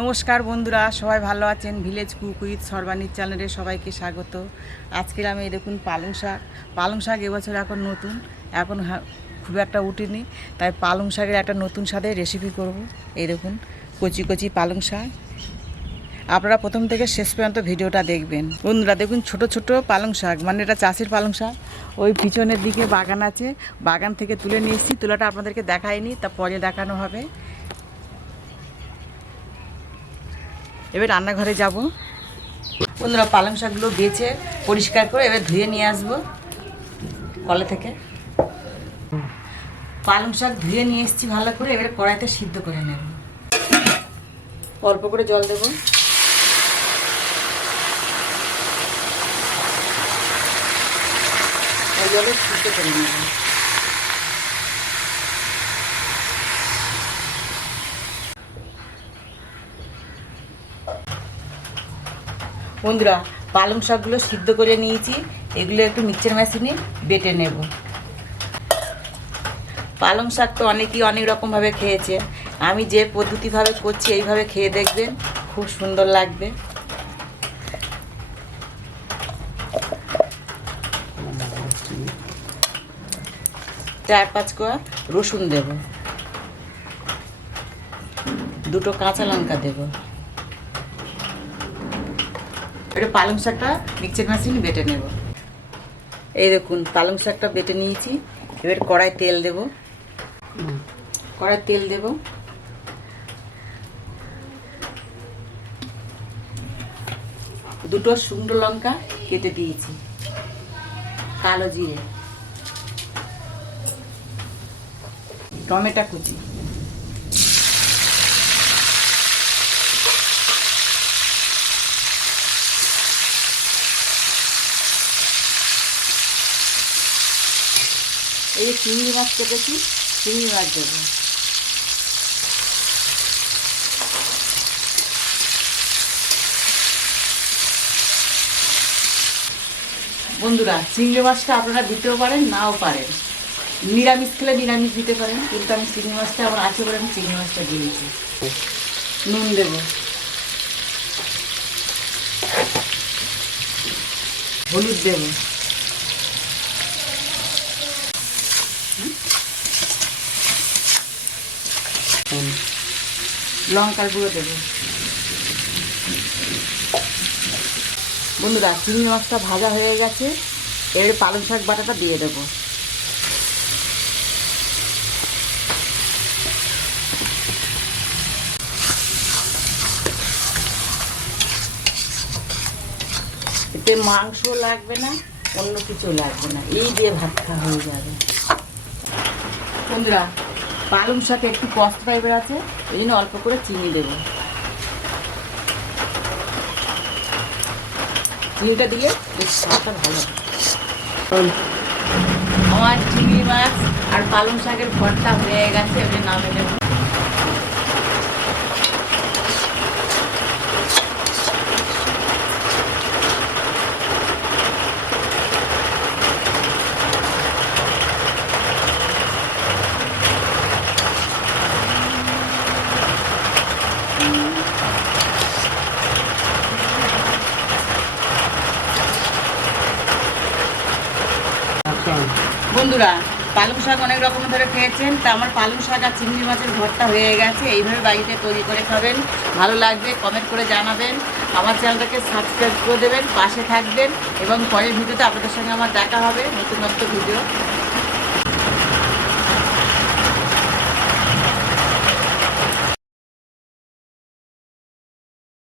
নমস্কার বন্ধুরা, সবাই ভালো আছেন? ভিলেজ কুক উইথ সর্বাণীর চ্যানেলে সবাইকে স্বাগত। আজকের আমি দেখুন পালং শাক এবছর এখন নতুন, এখন খুব একটা উঠেনি, তাই পালং শাকের একটা নতুন স্বাদের রেসিপি করব। এই দেখুন কচি কচি পালং শাক। আপনারা প্রথম থেকে শেষ পর্যন্ত ভিডিওটা দেখবেন। বন্ধুরা দেখুন ছোট ছোট পালং শাক, মানে এটা চাষির পালং শাক। ওই পিছনের দিকে বাগান আছে, বাগান থেকে তুলে নিয়ে এসেছি। তুলাটা আপনাদেরকে দেখাইনি, তা পরে দেখানো হবে। এবার রান্নাঘরে যাব। বন্ধুরা পালং শাকগুলো বেছে পরিষ্কার করে এবার ধুয়ে নিয়ে আসবো কলে থেকে। পালং শাক ধুয়ে নিয়ে এসেছি ভালো করে, এবার কড়াইতে সিদ্ধ করে নেব। অল্প করে জল দেব। জলে সিদ্ধ করে নেব। বন্ধুরা পালং শাকগুলো সিদ্ধ করে নিয়েছি, এগুলো একটু মিক্সচার মেশিনে বেটে নেব। পালং শাক তো অনেকেই অনেক রকমভাবে খেয়েছে, আমি যে পদ্ধতিভাবে করছি এইভাবে খেয়ে দেখবেন, খুব সুন্দর লাগবে। চার পাঁচ কোয়া রসুন দেব, দুটো কাঁচা লঙ্কা দেব। এটা পালং শাকটা মিক্সচার মেশিনে বেটে নেব। এই দেখুন পালং শাকটা বেটে নিয়েছি, এবার কড়াই তেল দেব। দুটো শুকনো লঙ্কা কেটে দিয়েছি, কালো জিরে, টমেটো কুচি, এই যে চিংড়ি মাছ কেটেছি, চিংড়ি মাছ দেবো। বন্ধুরা চিংড়ি মাছটা আপনারা দিতেও পারেন, নাও পারেন। নিরামিষ খেলে নিরামিষ দিতে পারেন, কিন্তু আমি চিংড়ি মাছটা আমার আছে বলে আমি চিংড়ি মাছটা দিয়েছি। নুন দেব, হলুদ দেব, লঙ্কার গুঁড়ো দেব। বন্ধুরা চিংড়ি মাছটা ভাজা হয়ে গেছে, এর পালং শাক বাটাটা দিয়ে দেব। এতে মাংস লাগবে না, অন্য কিছু লাগবে না, এই দিয়ে ভাত খাওয়া হয়ে যাবে। বন্ধুরা পালং শাকে একটু কষ্ট টাইপের আছে, এই জন্য অল্প করে চিনি দেব। চিনিটা দিলে বেশ স্বাদটা ভালো হবে। আমার চিংড়ি মাছ আর পালং শাকের ভর্তা হয়ে গেছে, এবার নামে নেব। বন্ধুরা পালং শাক অনেক রকম ধরে খেয়েছেন, তা আমার পালং শাক আর চিংড়ি মাছের ভর্তা হয়ে গেছে। এইভাবে বাড়িতে তৈরি করে খাবেন, ভালো লাগবে, কমেন্ট করে জানাবেন। আমার চ্যানেলটাকে সাবস্ক্রাইব করে দেবেন, পাশে থাকবেন, এবং পরের ভিডিওতে আপনাদের সঙ্গে আমার দেখা হবে নতুন ভিডিও।